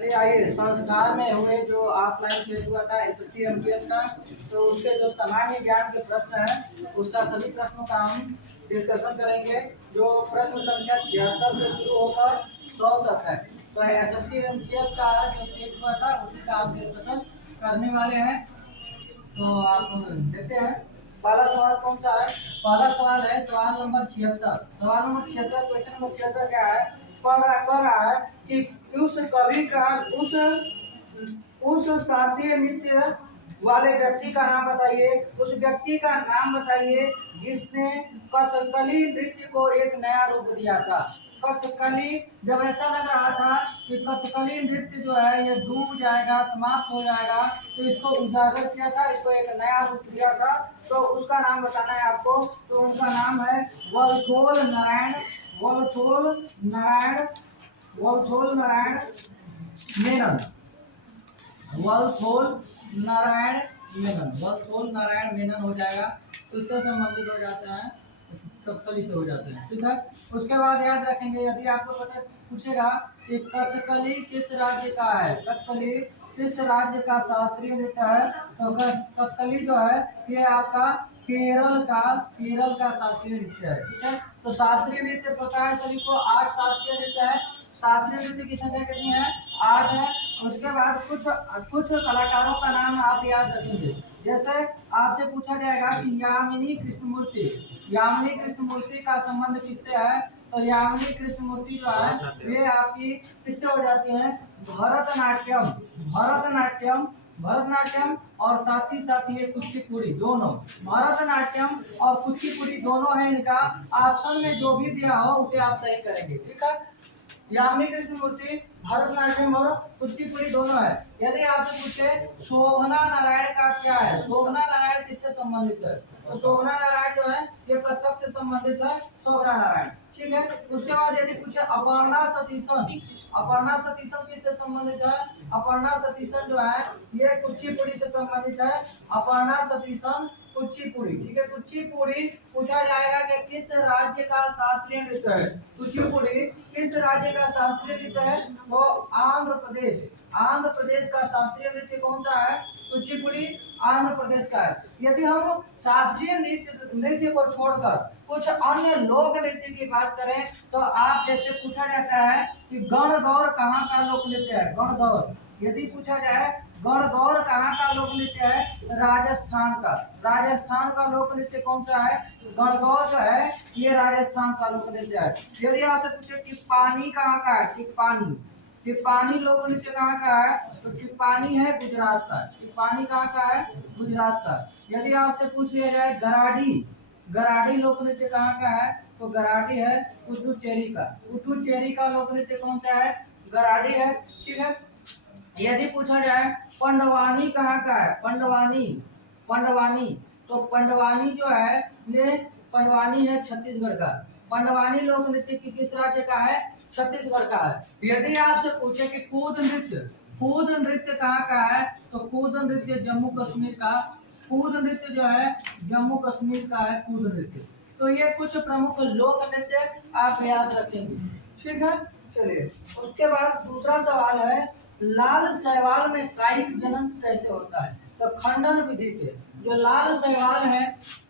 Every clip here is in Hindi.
चलिए आइए, संस्थान में हुए जो ऑफलाइन सेट हुआ था एसएससी एमटीएस का, तो उसके जो सामान्य ज्ञान के प्रश्न हैं उसका सभी प्रश्नों का हम डिस्कशन करेंगे। जो प्रश्न संख्या 76 से शुरू होकर 100 तक है, तो एसएससी एमटीएस का जो सेट हुआ था उसी का हम डिस्कशन करने वाले हैं। तो आप देखते हैं पहला सवाल कौन सा है। पहला सवाल है सवाल नंबर 76। सवाल नंबर 76, क्वेश्चन नंबर 76 क्या है, कह रहा है कि उस कवि का उस शास्त्रीय नृत्य वाले व्यक्ति का नाम बताइए, उस व्यक्ति का नाम बताइए जिसने कथकली नृत्य को एक नया रूप दिया था। कथकली, जब ऐसा लग रहा था कि कथकली नृत्य जो है ये डूब जाएगा, समाप्त हो जाएगा, तो इसको उजागर किया था, इसको एक नया रूप दिया था। तो उसका नाम बताना है आपको। तो उनका नाम है वलथोल नारायण, वलथोल नारायण, वलथोल नारायण मेनन, वलथोल नारायण मेनन, वलथोल नारायण मेनन हो जाएगा। तो इससे संबंधित हो जाता है, कथकली से हो जाते हैं, ठीक है। उसके बाद याद रखेंगे, यदि आपको पता पूछेगा कि कथकली किस राज्य का है, कथकली किस राज्य का शास्त्रीय नृत्य है, तो कथकली जो है ये आपका केरल का शास्त्रीय नृत्य है, ठीक है। तो शास्त्रीय नृत्य पता है सभी को, 8 शास्त्रीय नृत्य है। शास्त्रीय नृत्य की संख्या कितनी है, 8 है। उसके बाद कुछ कलाकारों का नाम आप याद रखेंगे। जैसे आपसे पूछा जाएगा कि यामिनी कृष्णमूर्ति, यामिनी कृष्णमूर्ति का संबंध किससे है, तो यामिनी कृष्णमूर्ति जो है ये आपकी किससे हो जाती है, भरतनाट्यम, भरतनाट्यम, भरतनाट्यम और साथ ही साथ ये कुचिपुड़ी, दोनों भरतनाट्यम और कुचिपुड़ी दोनों है इनका। ऑप्शन में जो भी दिया हो उसे आप सही करेंगे, ठीक है। यामिनी कृष्णमूर्ति, भरतनाट्यम और कुचिपुड़ी दोनों है। यदि आपसे पूछे शोभना नारायण का क्या है, शोभना नारायण किससे संबंधित है, तो शोभना नारायण जो है ये कथक से संबंधित है, शोभना नारायण, ठीक है। उसके बाद यदि पूछे अपर्णा सतीशन, अपर्णा सतीशन किससे संबंधित है, अपर्णा सतीशन जो है ये कुचिपुड़ी से संबंधित है, अपर्णा सतीशन कुचिपुड़ी, ठीक है। कुचिपुड़ी पूछा जाएगा कि किस राज्य का शास्त्रीय नृत्य है, कुचिपुड़ी किस राज्य का शास्त्रीय नृत्य है, वो आंध्र प्रदेश, आंध्र प्रदेश का शास्त्रीय नृत्य कौन सा है, कुचिपुड़ी आंध्र प्रदेश का है। यदि हम शास्त्रीय नृत्य को छोड़कर कुछ अन्य लोक नृत्य की बात करें, तो आप जैसे पूछा जाता है कि गणगौर कहाँ का लोक नृत्य है, गणगौर यदि पूछा जाए गणगौर कहाँ का लोक नृत्य है, राजस्थान का, राजस्थान का लोक नृत्य कौन सा है, गणगौर जो है ये राजस्थान का लोक नृत्य है। यदि आपसे पूछे टिप्पानी कहाँ का है, टिप्पानी, टिप्पानी लोक नृत्य कहाँ का है, तो टिप्पानी है गुजरात का, टिप्पानी कहाँ का है, गुजरात का। यदि आपसे पूछ लिया जाए गराडी, गराडी लोक नृत्य कहाँ का है, तो गराडी है पुडुचेरी का, पुडुचेरी का लोक नृत्य कौन सा है, गराडी है, ठीक है। यदि पूछा जाए पंडवानी कहाँ का है, पंडवानी, पंडवानी, तो पंडवानी जो है ये पंडवानी है छत्तीसगढ़ का, पंडवानी लोक नृत्य की किस राज्य का है, छत्तीसगढ़ का है। यदि आपसे पूछे कि कूद नृत्य, कूद नृत्य कहाँ का है, तो कूद नृत्य जम्मू कश्मीर का, कूद नृत्य जो है जम्मू कश्मीर का है कूद नृत्य। तो ये कुछ प्रमुख लोक नृत्य आप याद रखेंगे, ठीक है। चलिए उसके बाद दूसरा सवाल है, लाल शैवाल में कायिक जन्म कैसे होता है, तो खंडन विधि से। जो लाल शैवाल है,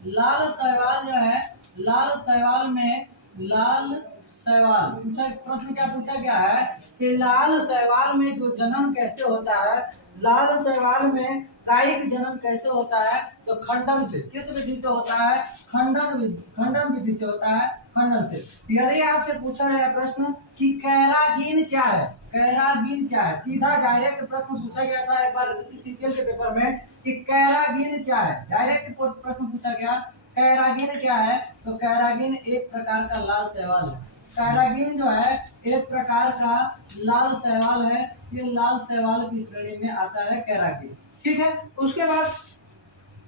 लाल शैवाल जो है, लाल शैवाल में, लाल शैवाल पूछा, प्रश्न क्या पूछा गया है कि लाल शैवाल में जो जन्म कैसे होता है, लाल शैवाल में कायिक जन्म कैसे होता है, तो खंडन से। किस विधि से होता है, खंडन विधि से होता है, खंडन से। यदि आपसे पूछा है प्रश्न कि कैरागीन क्या है, कैरागीन क्या है, सीधा डायरेक्ट प्रश्न पूछा गया था एक बार सीसीसीएल के पेपर में कि कैरागीन क्या है, डायरेक्ट प्रश्न पूछा गया कैरागीन क्या है, तो कैरागीन एक प्रकार का लाल शैवाल है, कैरागीन जो है एक प्रकार का लाल शैवाल है, ये लाल शैवाल की श्रेणी में आता है कैरागीन, ठीक है। उसके बाद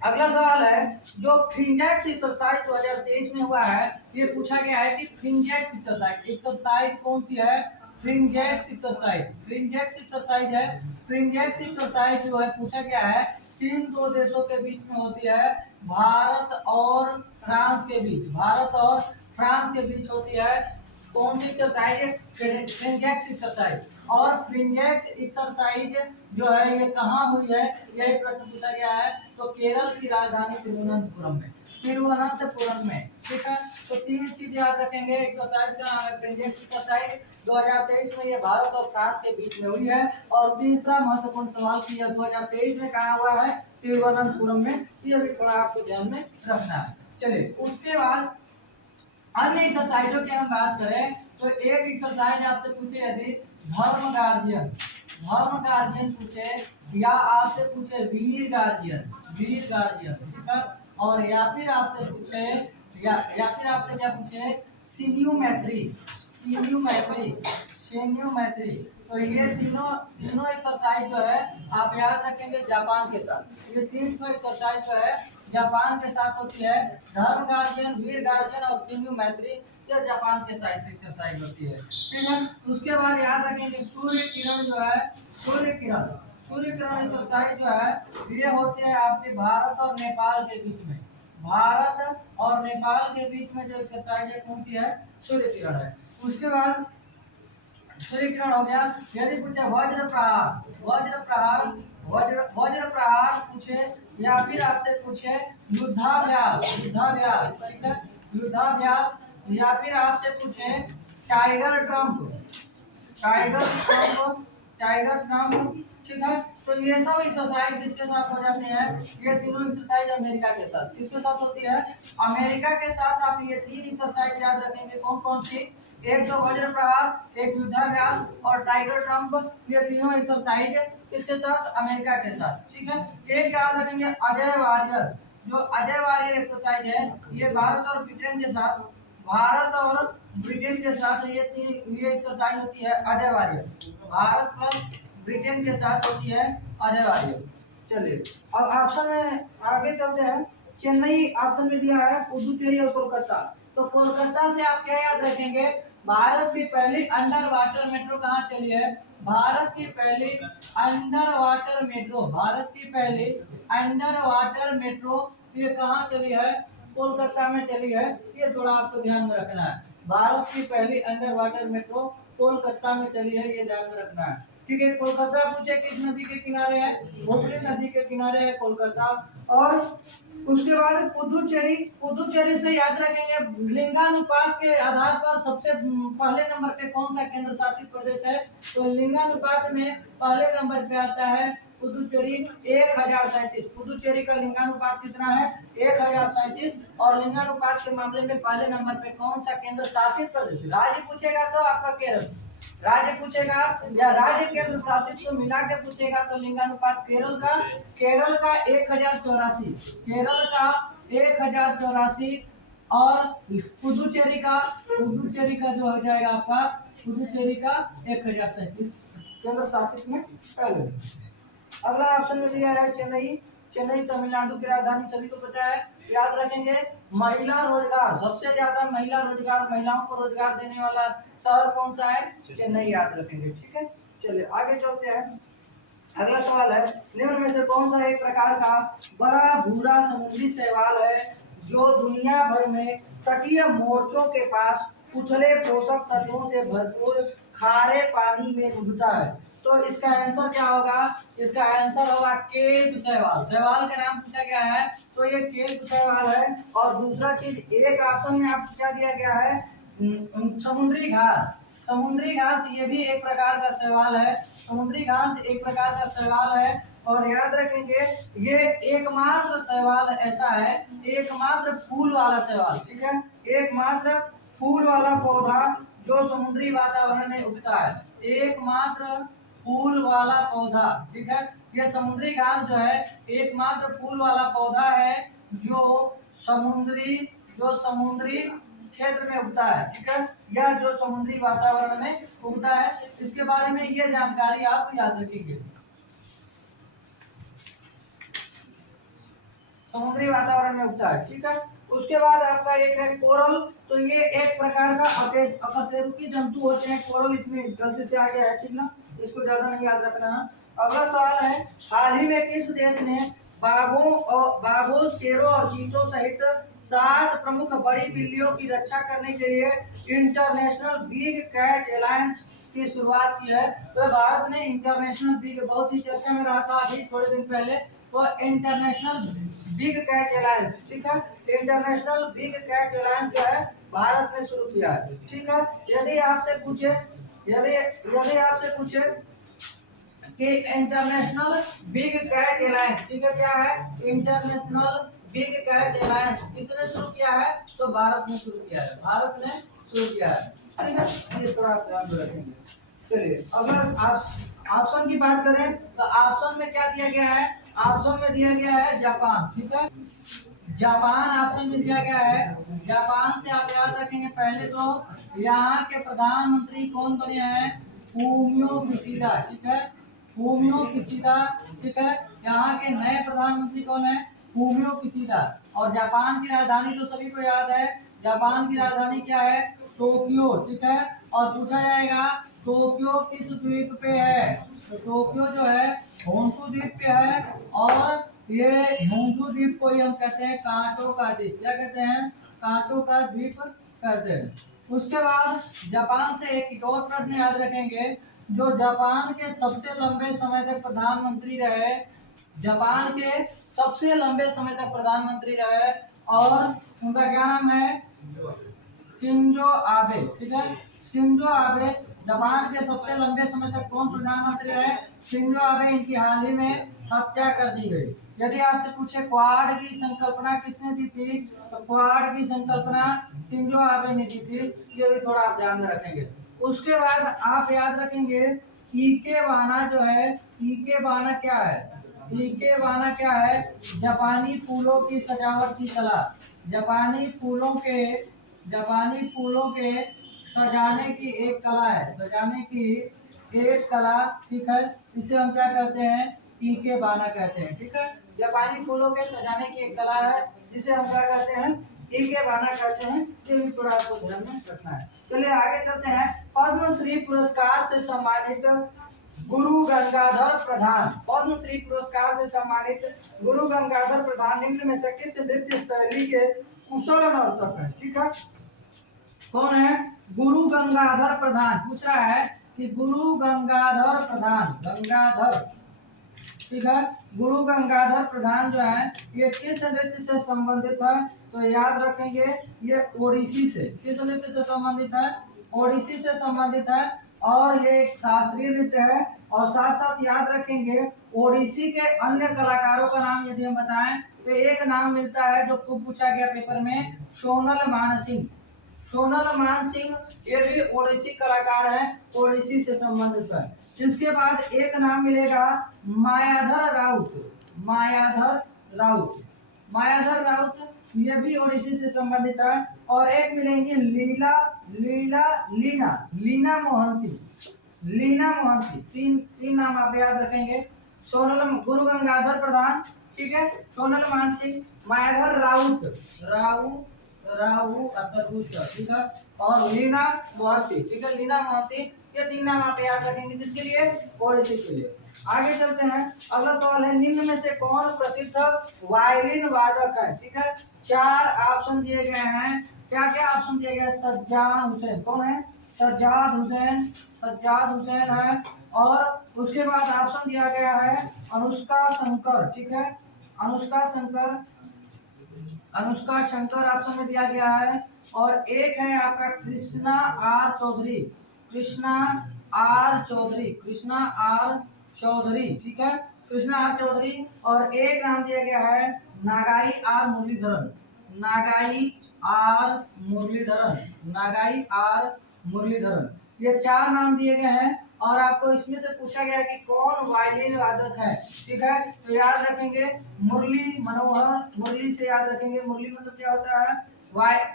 अगला सवाल है, जो फ्रिंजेक्स एक्सरसाइज 2023 में हुआ है, ये पूछा गया है कि फ्रिंजेक्स एक्सरसाइज कौन सी है, फ्रिंजेक्स एक्सरसाइज, फ्रिंजेक्स एक्सरसाइज है, फ्रिंजेक्स एक्सरसाइज जो है पूछा गया है दो देशों के बीच में होती है, भारत और फ्रांस के बीच, भारत और फ्रांस के बीच होती है। कौन सी एक्सरसाइज है, फ्रिंजेक्स एक्सरसाइज, और फ्रिंजेक्स एक्सरसाइज जो है ये कहाँ हुई है, यही प्रश्न पूछा गया है। तो केरल की राजधानी तिरुवनंतपुरम में, तिरुवनंतपुरम में, ठीक है। तो तीन चीज याद रखेंगे, एक्सरसाइज का नाम है फ्रिंजेक्स एक्सरसाइज, 2023 में ये भारत और फ्रांस के बीच में हुई है। और तीसरा महत्वपूर्ण सवाल की 2023 में कहा हुआ है, तिरुवनंतपुरम में, ये भी थोड़ा आपको ध्यान में रखना है। चलिए उसके बाद अन्य एक्सरसाइजों की हम बात करें तो एक एक्सरसाइज आपसे पूछे यदि धर्म गार्जियन पूछे, या आपसे पूछे वीर गार्जियन, ठीक है। और या फिर आपसे पूछे या फिर आपसे क्या पूछे, सीन्यू मैत्री। तो ये तीनों एक्सरसाइज जो है आप याद रखेंगे जापान के साथ। ये तीन एक्सरसाइज जो है जापान के साथ होती है, धर्म गार्जियन, वीर गार्जियन और सीन्यू मैत्री, ये जापान के साथ एक्सरसाइज होती है, ठीक है। उसके बाद याद रखेंगे सूर्य किरण जो है, सूर्य किरण एक्सरसाइज जो है ये होती है आपके भारत और नेपाल के बीच में, भारत और नेपाल के बीच में जो एक्सरसाइज है कौन सी है, सूर्य किरण है। उसके बाद सूर्य किरण हो गया। यदि पूछे वज्र प्रहार पूछे, या फिर आपसे पूछे युद्धाभ्यास, ठीक है, युद्धाभ्यास, या फिर आपसे पूछे टाइगर ट्रम्प, ठीक है। तो ये सब एक्सरसाइज जिसके साथ हो जाते हैं, ये तीनों एक्सरसाइज अमेरिका के साथ, किसके साथ होती है, अमेरिका के साथ। आप ये तीन एक्सरसाइज याद रखेंगे, कौन कौन सी, एक जो वज्र प्रहार, एक युद्धाभ्यास और टाइगर ट्रम्प, ये तीनों एक्सरसाइज किसके साथ, अमेरिका के साथ, ठीक है। एक याद रखेंगे अजय वारियर, जो अजय वारियर एक्सरसाइज है ये भारत और ब्रिटेन के साथ, ये एक्सरसाइज होती है Ajay warrior, Bharat plus Britain के साथ होती है अजय वारियर। चलिए अब ऑप्शन में आगे चलते हैं। चेन्नई ऑप्शन में दिया है, पुदुचेरी और कोलकाता। तो कोलकाता से आप क्या याद रखेंगे, भारत की पहली अंडर वाटर मेट्रो कहाँ चली है, भारत की पहली अंडर वाटर मेट्रो ये कहाँ चली है, कोलकाता में चली है। ये थोड़ा आपको ध्यान में रखना है, भारत की पहली अंडर वाटर मेट्रो कोलकाता में चली है, ये ध्यान में रखना है, ठीक है। कोलकाता पूछे किस नदी के किनारे है, हुगली नदी के किनारे है कोलकाता। और उसके बाद पुदुचेरी से याद रखेंगे, लिंगानुपात के आधार पर सबसे पहले नंबर पे कौन सा केंद्र शासित प्रदेश है, तो लिंगानुपात में पहले नंबर पे आता है पुदुचेरी, 1037। पुदुचेरी का लिंगानुपात कितना है, 1037। और लिंगानुपात के मामले में पहले नंबर पे कौन सा केंद्र शासित प्रदेश, राज्य पूछेगा तो आपका केरल, राज्य पूछेगा या राज्य केंद्र शासित को मिला के पूछेगा तो लिंगानुपात केरल का 1084, और पुदुचेरी का जो हो जाएगा आपका, पुदुचेरी का 1037 केंद्र शासित में पहले। अगला ऑप्शन में दिया है चेन्नई तमिलनाडु की राजधानी, सभी को पता है, याद रखेंगे। महिला रोजगार, सबसे ज्यादा महिलाओं को रोजगार देने वाला शहर कौन सा है, चेन्नई, याद रखेंगे, ठीक है। चलिए आगे चलते हैं। अगला सवाल है, निम्न में से कौन सा एक प्रकार का बड़ा भूरा समुद्री शैवाल है जो दुनिया भर में तटीय मोर्चों के पास उथले पोषक तत्वों से भरपूर खारे पानी में उगता है। तो इसका आंसर क्या होगा, इसका आंसर होगा केल्प शैवाल, शैवाल का नाम पूछा गया है तो ये केल्प शैवाल है। और दूसरा चीज, एक ऑप्शन में आपको क्या दिया गया है, समुद्री घास, ये भी एक प्रकार का शैवाल है, समुद्री घास एक प्रकार का शैवाल है। और याद रखेंगे ये एकमात्र शैवाल ऐसा है, एकमात्र फूल वाला शैवाल, ठीक है, एकमात्र फूल वाला पौधा जो समुद्री वातावरण में उगता है, एकमात्र फूल वाला पौधा, ठीक है। ये समुद्री घास जो है एकमात्र फूल वाला पौधा है जो समुद्री क्षेत्र में उगता है, ठीक है, या जो समुद्री वातावरण में उगता है। इसके बारे में ये जानकारी आप याद रखेंगे, समुद्री वातावरण में उगता है, ठीक है। उसके बाद आपका एक है कोरल, तो ये एक प्रकार का अकशेरुकी जंतु होते हैं, कोरल इसमें गलती से आ गया है, ठीक ना, इसको ज्यादा नहीं याद रखना है। अगला सवाल है, हाल ही में किस देश ने बाघों, शेरों और चीतों सहित 7 प्रमुख बड़ी बिल्लियों की रक्षा करने के लिए इंटरनेशनल बिग कैट अलायंस की शुरुआत की है। तो भारत ने इंटरनेशनल बिग, बहुत ही चर्चा में रहा था अभी थोड़े दिन पहले, वो इंटरनेशनल बिग कैट अलायंस, ठीक है, इंटरनेशनल बिग कैट अलायंस जो है भारत ने शुरू किया है, ठीक है। यदि आपसे पूछे, यदि आपसे पूछे कि इंटरनेशनल बिग कैट अलायंस, ठीक है, क्या है इंटरनेशनल बिग कैट अलायंस, किसने शुरू किया है, तो भारत ने शुरू किया है, भारत ने शुरू किया है, ठीक है। ये थोड़ा आप ध्यान में रखेंगे। चलिए अगर आप ऑप्शन की बात करें तो ऑप्शन में क्या दिया गया है, ऑप्शन में दिया गया है जापान, ठीक है, जापान ऑप्शन में दिया गया है। जापान से आप याद रखेंगे, पहले तो यहाँ के प्रधानमंत्री कौन बने हैं, फूमियो किशिदा, ठीक है, फूमियो किशिदा, ठीक है, यहाँ के नए प्रधानमंत्री कौन है, फूमियो किशिदा। और जापान की राजधानी तो सभी को याद है, जापान की राजधानी क्या है, टोक्यो, ठीक है। और पूछा जाएगा टोक्यो किस द्वीप पे है, तो टोक्यो जो है होन्शु द्वीप पे है। और ये होन्शु द्वीप को ही हम कहते हैं कांटो का द्वीप, क्या कहते हैं, कांटो का द्वीप कहते हैं। उसके बाद जापान से एक और प्रश्न याद रखेंगे, जो जापान के सबसे लंबे समय तक प्रधानमंत्री रहे, जापान के सबसे लंबे समय तक प्रधानमंत्री रहे, और उनका क्या नाम है, शिंजो आबे, ठीक है, शिंजो आबे। जापान के सबसे लंबे समय तक कौन प्रधानमंत्री रहे, शिंजो आबे, इनकी हाल ही में हत्या कर दी गई। यदि आपसे पूछे क्वाड की संकल्पना किसने दी थी, तो क्वाड की संकल्पना शिंजो आबे ने दी थी, ये भी थोड़ा आप ध्यान में रखेंगे। उसके बाद आप याद रखेंगे ईके बाना जो है, ईके बाना क्या है, ईके बाना क्या है, जापानी फूलों की सजावट की कला, जापानी फूलों के सजाने की एक कला है, सजाने की एक कला, ठीक है, इसे हम क्या कहते हैं, ईके बाना कहते हैं, ठीक है। जापानी फूलों के सजाने की एक कला है जिसे हम क्या कहते हैं, ईके बाना कहते हैं, ये भी थोड़ा आपको ध्यान में रखना है। चलिए आगे चलते हैं। पद्मश्री पुरस्कार से सम्मानित गुरु गंगाधर प्रधान, पद्मश्री पुरस्कार से सम्मानित गुरु गंगाधर प्रधान निम्न में से किस नृत्य शैली के कुशल नर्तक है, ठीक है, कौन है, गुरु गंगाधर प्रधान। पूछ रहा है कि गुरु गंगाधर प्रधान, गंगाधर, ठीक है, गुरु गंगाधर प्रधान जो है ये किस नृत्य से संबंधित है, तो याद रखेंगे ये ओडिसी से, किस नृत्य से संबंधित है, ओडिसी से संबंधित है। और ये एक शास्त्रीय नृत्य है। और साथ साथ याद रखेंगे ओडिसी के अन्य कलाकारों का नाम यदि हम बताएं तो एक नाम मिलता है जो खूब पूछा गया पेपर में, सोनल मानसिंह, सोनल मानसिंह, ये भी ओडिसी कलाकार हैं, ओडिसी से संबंधित है। इसके बाद एक नाम मिलेगा मायाधर राउत, मायाधर राउत, मायाधर राउत, ये भी ओडिसी से संबंधित है। और एक मिलेंगी लीला, लीला, लीना, लीना मोहंती, लीना मोहंती, तीन नाम आप याद रखेंगे। सोनल, गुरु गंगाधर प्रधान, ठीक है, सोनल मानसिंह, मायाधर राउत, राहु अतरबूज, ठीक है, और लीना मोहंती, ठीक है, लीना मोहंती, ये तीन नाम आप याद रखेंगे किसके लिए, ओडिसी के लिए। आगे चलते हैं। अगला सवाल है निम्न में से कौन प्रसिद्ध वायलिन वादक है, ठीक है, चार ऑप्शन दिए गए हैं। क्या क्या ऑप्शन दिए गए, सज्जाद हुसैन, कौन है, सज्जाद हुसैन, सज्जाद हुसैन है। और उसके बाद ऑप्शन दिया गया है अनुष्का शंकर, ठीक है, अनुष्का शंकर, अनुष्का शंकर ऑप्शन में दिया गया है। और एक है आपका Krishna R Chaudhary, Krishna R Chaudhary, Krishna R Chaudhary, ठीक है, कृष्णा आर चौधरी। और एक नाम दिया गया है Nagai R Muralidharan, Nagai R Muralidharan, Nagai R Muralidharan, ये चार नाम दिए गए हैं। और आपको इसमें से पूछा गया कि कौन वायलिन वादक है, ठीक है, तो याद रखेंगे मुरली मनोहर, मुरली से याद रखेंगे, मुरली मतलब क्या होता है,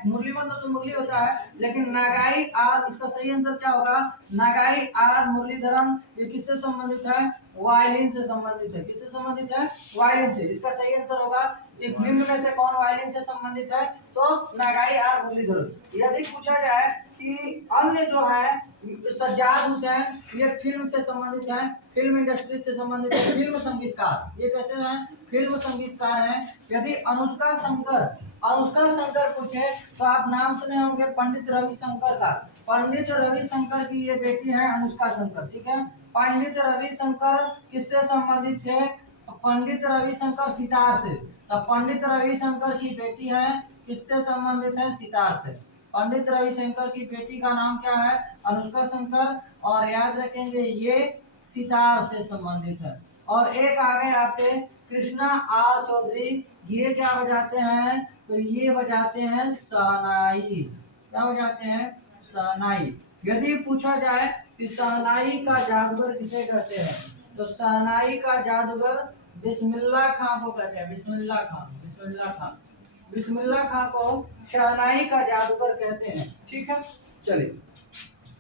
मुरली मतलब तो मुरली होता है, लेकिन नागाई आर, इसका सही आंसर क्या होगा, नागाई आर मुरलीधरन, ये किससे संबंधित है, वायलिन से संबंधित है, किससे संबंधित है, वायलिन से। इसका सही आंसर होगा निम्न में से कौन वायलिन से संबंधित है, तो नागाई आर मुरलीधरन। यदि पूछा जाए कि अन्य जो है सज्जाद हुसैन, ये फिल्म से संबंधित है, फिल्म इंडस्ट्री से संबंधित है, फिल्म संगीतकार, ये कैसे हैं, फिल्म संगीतकार हैं। यदि अनुष्का शंकर पूछे तो आप नाम सुने होंगे पंडित रविशंकर का, पंडित रविशंकर की ये बेटी है अनुष्का शंकर, ठीक है। पंडित रविशंकर किससे संबंधित थे? पंडित रविशंकर सितार से। तो पंडित रविशंकर की बेटी है, किससे संबंधित है? सितार से। पंडित रविशंकर की बेटी का नाम क्या है? अनुष्का शंकर। और याद रखेंगे ये सितार से संबंधित है। और एक आ गए आपके कृष्णा आर चौधरी, ये क्या बजाते हैं? तो ये बजाते हैं शहनाई। क्या बजाते हैं? शहनाई। यदि पूछा जाए कि शहनाई का जादूगर किसे कहते हैं, तो शहनाई का जादूगर बिस्मिल्लाह खां को कहते हैं। बिस्मिल्लाह खां, बिस्मिल्लाह खां, बिस्मिल्लाह खां को शहनाई का जादूगर कहते हैं, ठीक है। चलिए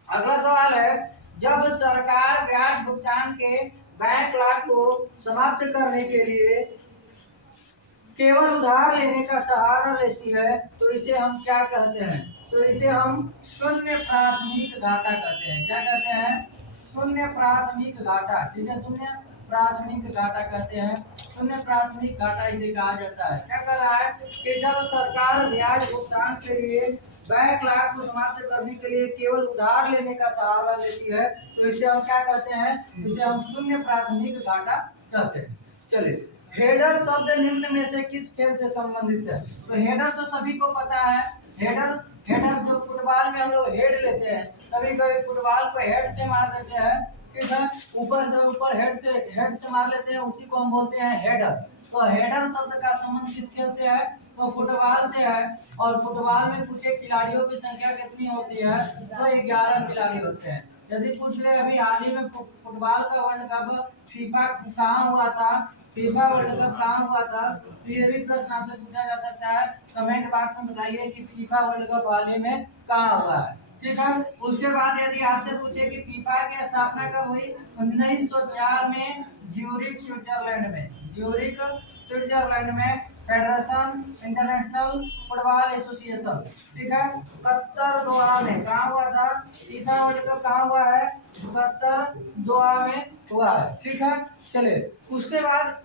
अगला सवाल है, जब सरकार ब्याज भुगतान के बैंक लाभ को समाप्त करने के लिए केवल उधार लेने का सहारा लेती है, तो इसे हम क्या कहते हैं? तो इसे हम शून्य प्राथमिक घाटा कहते हैं। क्या कहते हैं? शून्य प्राथमिक घाटा, ठीक है। शून्य प्राथमिक घाटा कहते हैं। शून्य प्राथमिक घाटा इसे कहा जाता है। क्या कर रहा है कि जब सरकार ब्याज भुगतान के लिए बैंक लाभ को समाप्त करने के लिए केवल उधार लेने का सहारा लेती है, तो इसे हम क्या कहते हैं? इसे हम शून्य प्राथमिक घाटा कहते हैं। चलिए, हेडर शब्द निम्न में से किस खेल से संबंधित है? तो हेडर तो सभी को पता है। हेडर जो फुटबॉल में हम लोग हेड लेते हैं, कभी कभी फुटबॉल को हेड से मार देते हैं, ठीक है। ऊपर हेड से मार लेते हैं, उसी को हम बोलते हैं हेडर। तो हेडर शब्द का संबंध किस खेल से है? तो फुटबॉल से है। और फुटबॉल में पूछे खिलाड़ियों की संख्या कितनी होती है? तो 11 खिलाड़ी होते हैं। यदि पूछ ले अभी हाल ही में फुटबॉल का वर्ल्ड कप फीफा कहाँ हुआ था, फीफा वर्ल्ड कप कहाँ हुआ था, तो ये भी प्रश्न आपसे पूछा जा सकता है। कमेंट बॉक्स में बताइए कि फीफा वर्ल्ड कप हाल ही में कहाँ हुआ है, ठीक है। उसके बाद यदि आपसे पूछे कि फीफा की स्थापना कब हुई, 1904 में ज्यूरिख स्विट्जरलैंड में, ज्यूरिख स्विट्जरलैंड में फेडरेशन इंटरनेशनल फुटबॉल एसोसिएशन, ठीक है। कतर दोहा में कहाँ हुआ था? फीफा वर्ल्ड कप कहाँ हुआ है? कतर दोहा में हुआ है, ठीक है। चलिए उसके बाद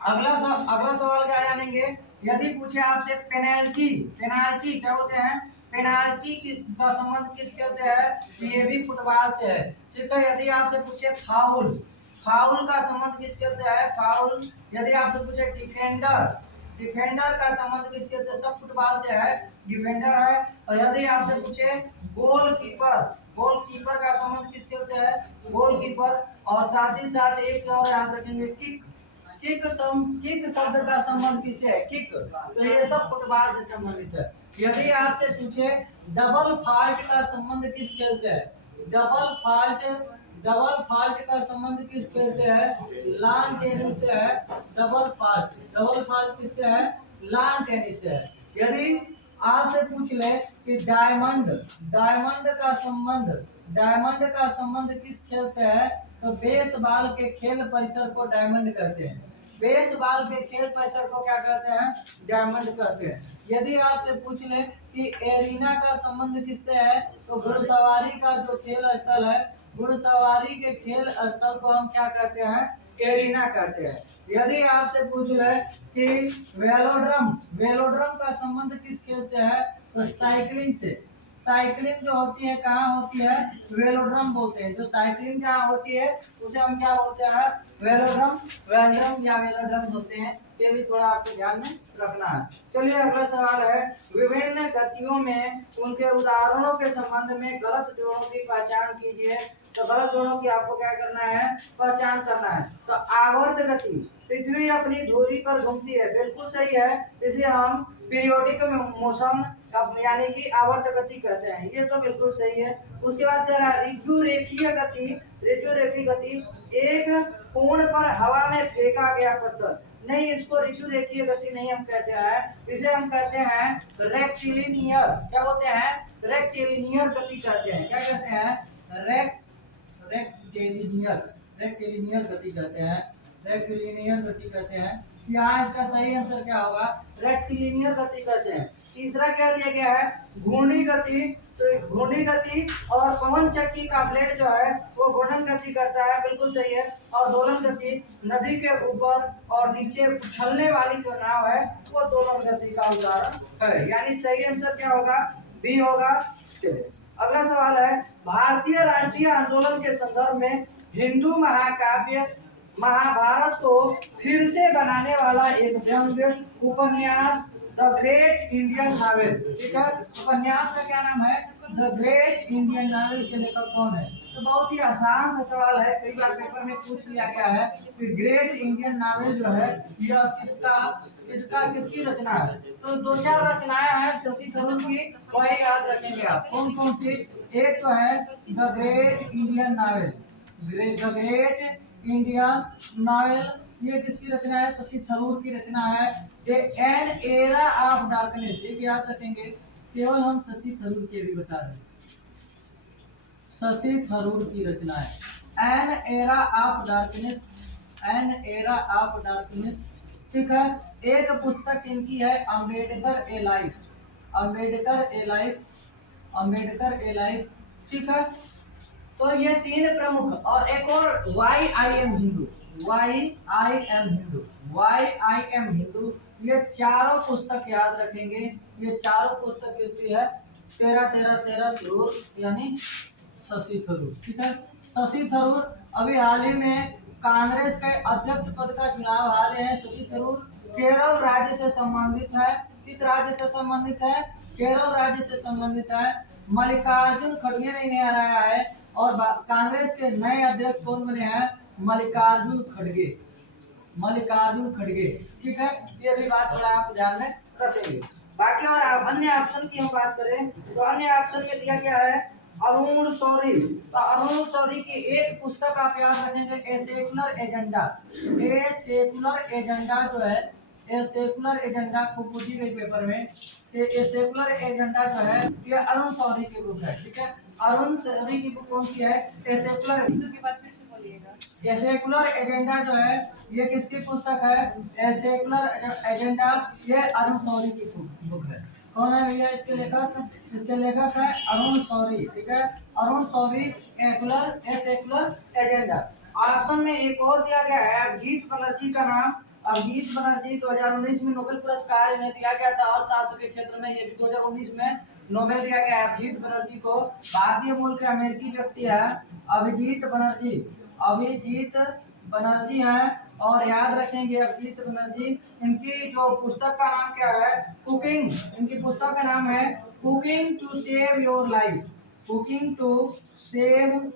अगला सवाल क्या जानेंगे? यदि पूछे आपसे पेनाल्टी क्या बोलते हैं? पेनाल्टी का संबंध किस खेल से है? ये भी फुटबॉल से है, ठीक है। यदि आपसे पूछे फाउल का संबंध किस खेल से है? फाउल। यदि आपसे पूछे डिफेंडर का संबंध किस खेल से? सब फुटबॉल से है, डिफेंडर है। और यदि आपसे पूछे गोलकीपर का संबंध किस खेल से है? गोलकीपर। और साथ ही साथ एक और याद रखेंगे, किक शब्द का संबंध किससे है? किक। तो ये सब फुटबॉल से संबंधित है। यदि आपसे पूछे डबल फॉल्ट का संबंध किस खेल से है? डबल फॉल्ट का संबंध किस खेल से है? लॉन टेनिस से है। डबल फॉल्ट किससे है? लॉन टेनिस से है। यदि आपसे पूछ ले कि डायमंड का संबंध किस खेल से है, तो बेसबॉल के खेल परिसर को डायमंड कहते हैं। बेसबॉल के खेल परिसर को क्या कहते हैं? डायमंड कहते हैं। यदि आपसे पूछ ले कि एरिना का संबंध किससे है, तो घुड़सवारी का जो खेल स्थल है, घुड़सवारी के खेल स्थल को हम क्या कहते हैं? एरिना कहते हैं। यदि आपसे पूछ ले कि वेलोड्रम का संबंध किस खेल से है, तो साइकिलिंग से। साइकिलिंग जो होती है कहाँ होती है? वेलोड्रम बोलते हैं। जो साइकिलिंग जहाँ होती है उसे हम क्या बोलते हैं? वेलोड्रम या वेलोड्रम बोलते हैं। ये भी थोड़ा आपको ध्यान में रखना है। चलिए अगला सवाल है, विभिन्न गतियों में उनके उदाहरणों के संबंध में गलत जोड़ों की पहचान कीजिए। तो गलत जोड़ों की आपको क्या करना है? पहचान करना है। तो आवर्त गति, पृथ्वी अपनी धुरी पर घूमती है, बिल्कुल सही है। इसे हम पीरियोडिक मोशन यानी कि आवर्त गति कहते हैं, ये तो बिल्कुल सही है। उसके बाद कह रहा है ऋजु रेखीय गति, एक कोण पर हवा में फेंका गया पत्थर। नहीं, इसको ऋजु रेखीय गति नहीं हम कहते हैं, इसे हम कहते हैं रेक्टिलिनियर। क्या बोलते हैं? रेक्टिलिनियर गति कहते हैं। क्या कहते हैं? रेक्टिलिनियर गति कहते हैं। रेक्टिलिनियर गति कहते हैं। यहाँ इसका सही आंसर क्या होगा? रेक्टिलिनियर गति कहते हैं। तीसरा क्या दिया गया है? घूर्णी गति। तो घूर्णी गति और पवन चक्की का ब्लेड जो है वो घूर्णन गति करता है, बिल्कुल सही है। और दोलन गति, नदी के ऊपर और नीचे उछलने वाली जो नाव है वो दोलन गति का उदाहरण है। यानी सही आंसर क्या होगा? बी होगा। चलिए अगला सवाल है, भारतीय राष्ट्रीय आंदोलन के संदर्भ में हिंदू महाकाव्य महाभारत को फिर से बनाने वाला एक व्यंग्य उपन्यास द ग्रेट इंडियन नावल। ठीक है, उपन्यास का क्या नाम है? द ग्रेट इंडियन नावल के लेखक कौन है? तो बहुत ही आसान सा सवाल है, कई बार पेपर में पूछ लिया गया है कि ग्रेट इंडियन नावल जो है यह किसकी रचना है। तो दो चार रचनाएं हैं शशि थरूर की, वही याद रखेंगे आप। कौन कौन सी? एक तो है the great Indian novel, the great Indian novel, ये किसकी रचना है? शशि थरूर की रचना है। एन एरा ऑफ डार्कनेस, एक याद रखेंगे, केवल हम शशि थरूर के भी बता रहे हैं, शशि थरूर की रचना है an era of darkness, an era of darkness. ठीक है, एक पुस्तक इनकी है Ambedkar a life, Ambedkar a life, Ambedkar a life. ठीक है, तो ये तीन प्रमुख, और एक और why I am Hindu, why I am Hindu, why I am Hindu, ये चारों पुस्तक याद रखेंगे। ये चारों पुस्तक किसकी है? 13 सुरूर यानी शशि थरूर। ठीक है, शशि थरूर अभी हाल ही में कांग्रेस के अध्यक्ष पद का चुनाव हारे हैं। शशि थरूर केरल राज्य से संबंधित है। किस राज्य से संबंधित है? केरल राज्य से संबंधित है। मल्लिकार्जुन खड़गे ने इन्हें हराया है, और कांग्रेस के नए अध्यक्ष कौन बने हैं? मल्लिकार्जुन खड़गे, मल्लिकार्जुन खड़गे। ठीक है, ये भी बात थोड़ा आप ध्यान में रखेंगे। बाकी और अन्य ऑप्शन की हम बात करें तो अन्य ऑप्शन में दिया गया है अरुण शौरी। तो अरुण शौरी की एक पुस्तक आप याद रखेंगे, ए सेकुलर एजेंडा, ए सेकुलर एजेंडा जो है, ए सेकुलर एजेंडा को पूछी गई पेपर में, ए सेकुलर एजेंडा जो है ये अरुण शौरी की बुक है। ठीक है, अरुण शौरी की बुक कौन सी है? A secular, A secular agenda जो है ये किसकी पुस्तक है? ए सेकुलर एजेंडा, ये अरुण शौरी की बुक है। कौन है भैया इसके लेखक? इसके लेखक है अरुण शौरी। ठीक है, Arun Shourie, a secular agenda. Option में एक और दिया गया है अभिजीत बनर्जी का नाम। अभिजीत बनर्जी 2019 में नोबेल पुरस्कार इन्हें दिया गया था, और शास्त्र के क्षेत्र में ये 2019 में नोबेल दिया गया है अभिजीत बनर्जी को। भारतीय मूल के अमेरिकी व्यक्ति है अभिजीत बनर्जी, अभिजीत बनर्जी है। और याद रखेंगे अभिजीत बनर्जी, इनकी जो पुस्तक का नाम क्या है? कुकिंग, इनकी पुस्तक का नाम है cooking to save your life, cooking to save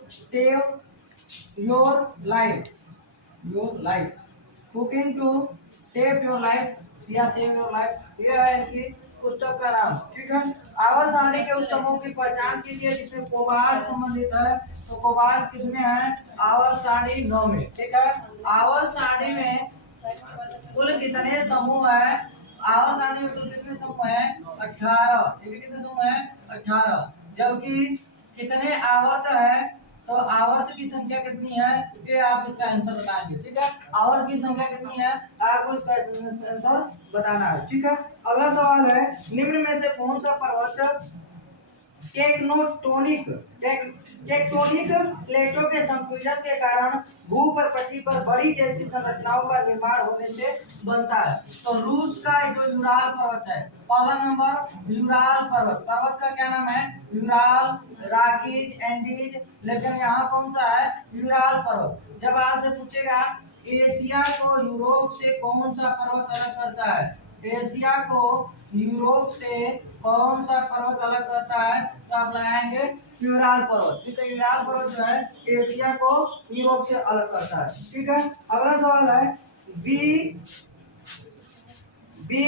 your life, your life, cooking to save your life या सेव योर लाइफ, ये है इनकी पुस्तक का नाम। ठीक है, आवर्त सारणी के उस समूह की पहचान कीजिए जिसमें कोबाल्ट संबंधित है। तो कोबाल्ट किसमें है? आवर्त सारणी 9 में। ठीक है, आवर्त सारणी में कुल कितने समूह है? आवर्त सारणी में कुल कितने समूह है? 18। ठीक है, कितने समूह है? 18। जबकि कितने आवर्त है? तो आवर्त की संख्या कितनी है? ये आप इसका आंसर बताएंगे। ठीक है, आवर्त की संख्या कितनी है? आपको इसका आंसर बताना है। ठीक है, अगला सवाल है, निम्न में से कौन सा पर्वत टेक्टोनिक प्लेटों के संपीड़न के कारण भूप्रकृति पर बड़ी जैसी संरचनाओं का निर्माण होने से बनता है? तो रूस का जो यूराल पर्वत है, पहला नंबर यूराल पर्वत, पर्वत का क्या नाम है? यूराल, राकीज, एंडीज, लेकिन यहाँ कौन सा है? यूराल पर्वत। जब आपसे पूछेगा एशिया को यूरोप से कौन सा पर्वत अलग करता है? एशिया को यूरोप से कौन सा पर्वत अलग करता है? तो आप लगाएंगे यूराल पर्वत। ठीक है, यूराल पर्वत जो है एशिया को यूरोप से अलग करता है। ठीक है, अगला सवाल है, बी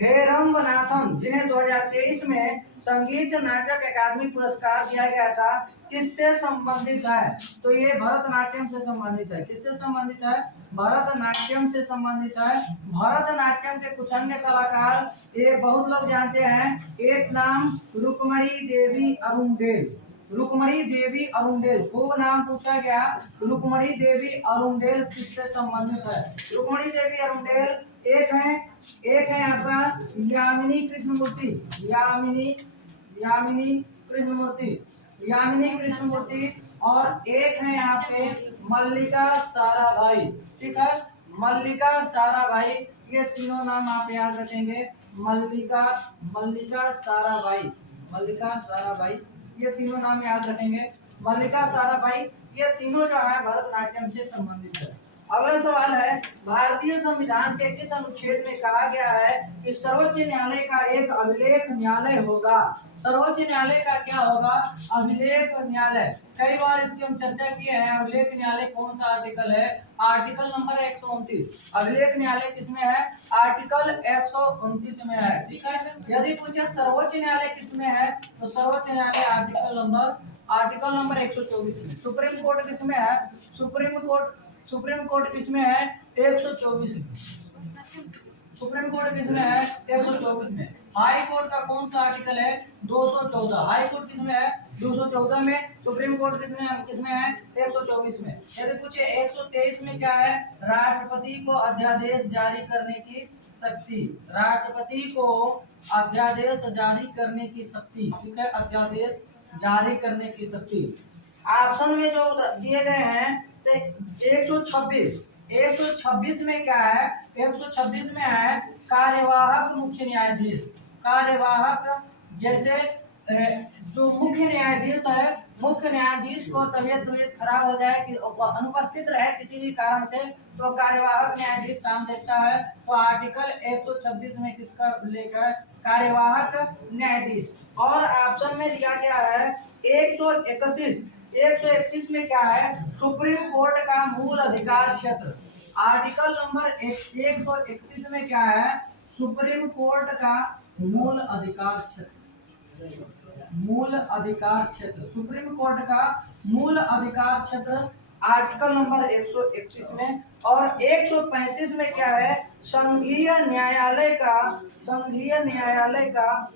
हेरम्बनाथन, जिन्हें 2023 में संगीत नाटक अकादमी पुरस्कार दिया गया था, किससे संबंधित है? तो ये भरतनाट्यम से संबंधित है। किससे संबंधित है? भरतनाट्यम से संबंधित है। भरतनाट्यम के कुछ अन्य कलाकार ये बहुत लोग जानते हैं। एक नाम रुक्मणी देवी अरुणदेव, रुक्मणी देवी अरुणदेव, खूब नाम पूछा गया। रुक्मणी देवी अरुणदेव किससे संबंधित है? रुक्मणी देवी अरुणदेव एक है आपका यामिनी कृष्णमूर्ति, यामिनी कृष्णमूर्ति, यामिनी कृष्णमूर्ति, और एक है आपके मल्लिका साराभाई। ठीक है, मल्लिका साराभाई, ये तीनों नाम आप याद रखेंगे। मल्लिका साराभाई, मल्लिका साराभाई। ये तीनों नाम याद रखेंगे। मल्लिका साराभाई, ये तीनों जो है भरतनाट्यम से संबंधित है। अगला सवाल है, भारतीय संविधान के किस अनुच्छेद में कहा गया है कि सर्वोच्च न्यायालय का एक अभिलेख न्यायालय होगा? सर्वोच्च न्यायालय का क्या होगा? अभिलेख न्यायालय। कई बार इसकी हम चर्चा किए हैं। अभिलेख न्यायालय कौन सा आर्टिकल है? Article number 129। अभिलेख न्यायालय किसमें है? आर्टिकल 129 में है। ठीक है। यदि पूछे सर्वोच्च न्यायालय किसमें है, तो सर्वोच्च न्यायालय आर्टिकल नंबर 124 में। सुप्रीम कोर्ट किसमें है? सुप्रीम कोर्ट किसमें है? 124 में। सुप्रीम कोर्ट किसमें है? 124 में। हाई कोर्ट का कौन सा आर्टिकल है? 214। हाई कोर्ट किसमें है? 214 में। सुप्रीम कोर्ट किसमें है? 124 में। यदि पूछे 123 में क्या है? राष्ट्रपति को अध्यादेश जारी करने की शक्ति। राष्ट्रपति को अध्यादेश जारी करने की शक्ति। ठीक है, अध्यादेश जारी करने की शक्ति। ऑप्शन में जो दिए गए हैं, तो 126 में क्या है? 126 में है कार्यवाहक मुख्य न्यायाधीश। कार्यवाहक, जैसे जो मुख्य न्यायाधीश है, मुख्य न्यायाधीश को तबीयत खराब हो जाए कि अनुपस्थित रहे किसी भी कारण से, तो कार्यवाहक न्यायाधीश काम देखता है। तो आर्टिकल 126 में किसका उल्लेख है? कार्यवाहक न्यायाधीश। और ऑप्शन में दिया गया है 131 में क्या है? सुप्रीम कोर्ट का मूल अधिकार क्षेत्र। आर्टिकल नंबर 131 में क्या है? सुप्रीम कोर्ट का मूल अधिकार क्षेत्र। मूल अधिकार क्षेत्र, सुप्रीम कोर्ट का मूल अधिकार क्षेत्र आर्टिकल नंबर 131 में। और 135 में क्या है? संघीय न्यायालय का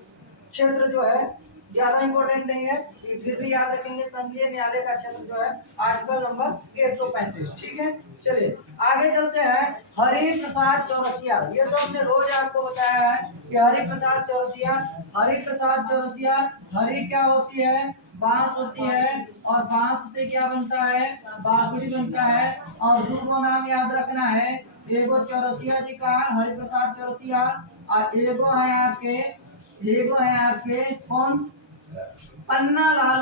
क्षेत्र जो है, ज्यादा इंपॉर्टेंट नहीं है, फिर भी याद रखेंगे। संघीय न्यायालय का क्षेत्र जो है आर्टिकल नंबर 135। ठीक है, चलिए आगे चलते हैं। हरि प्रसाद चौरसिया, ये तो हमने रोज आपको बताया है कि हरि प्रसाद चौरसिया। हरि क्या होती है? बांस होती है, और बांस से क्या बनता है? बांसुरी बनता है। और दो नाम याद रखना है, एगो चौरसिया जी का, हरि प्रसाद चौरसिया, और एगो है आपके कौन? पन्नालाल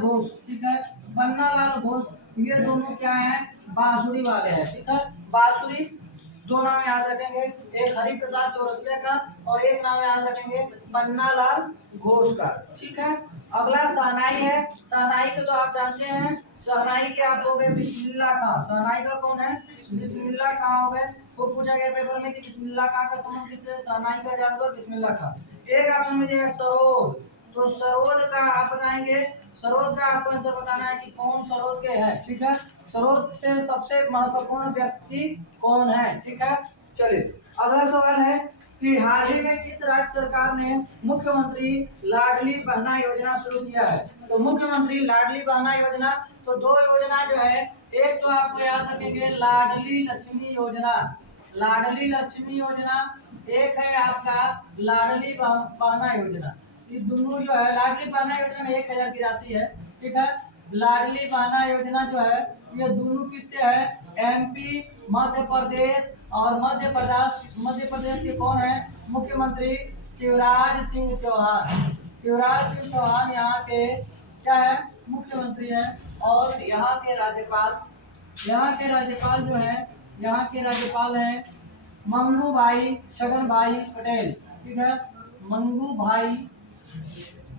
घोष। ठीक है, पन्नालाल घोष। ये दोनों क्या है? बांसुरी वाले हैं। ठीक है, बांसुरी। दो नाम याद रखेंगे, एक हरि प्रसाद चौरसिया का और एक नाम याद रखेंगे पन्नालाल घोष का। ठीक है, अगला शहनाई है। शहनाई को तो आप जानते हैं। शहनाई के आप हो गए बिस्मिल्लाह खां। शहनाई का कौन है? बिस्मिल्लाह खां हो गए। वो पूछा गया पेपर में कि बिस्मिल्लाह खां का संबंध किससे? शहनाई का जानवर बिस्मिल्लाह खां। एक ऑप्शन में दिया सरोद, तो सरोद का आप बताएंगे। सरोद का आपको आंसर बताना है कि कौन सरोद के है। ठीक है, सरोद से सबसे महत्वपूर्ण व्यक्ति कौन है? ठीक है, चलिए अगला सवाल है कि हाल ही में किस राज्य सरकार ने मुख्यमंत्री लाडली बहना योजना शुरू किया है? तो मुख्यमंत्री लाडली बहना योजना, तो दो योजना जो है, एक तो आपको याद रखेंगे लाडली लक्ष्मी योजना। लाडली लक्ष्मी योजना, एक है आपका लाडली बहना योजना। ये दोनों जो है, लाडली बहना योजना में 1000 की राशि है। ठीक है, लाडली बहना योजना जो है, ये दोनों किससे है? एमपी, मध्य प्रदेश। और मध्य प्रदेश के कौन है मुख्यमंत्री? शिवराज सिंह चौहान। शिवराज सिंह चौहान यहाँ के क्या है? मुख्यमंत्री हैं। और यहाँ के राज्यपाल जो है, यहाँ के राज्यपाल हैं मंगू भाई छगन भाई पटेल। ठीक है, मंगू भाई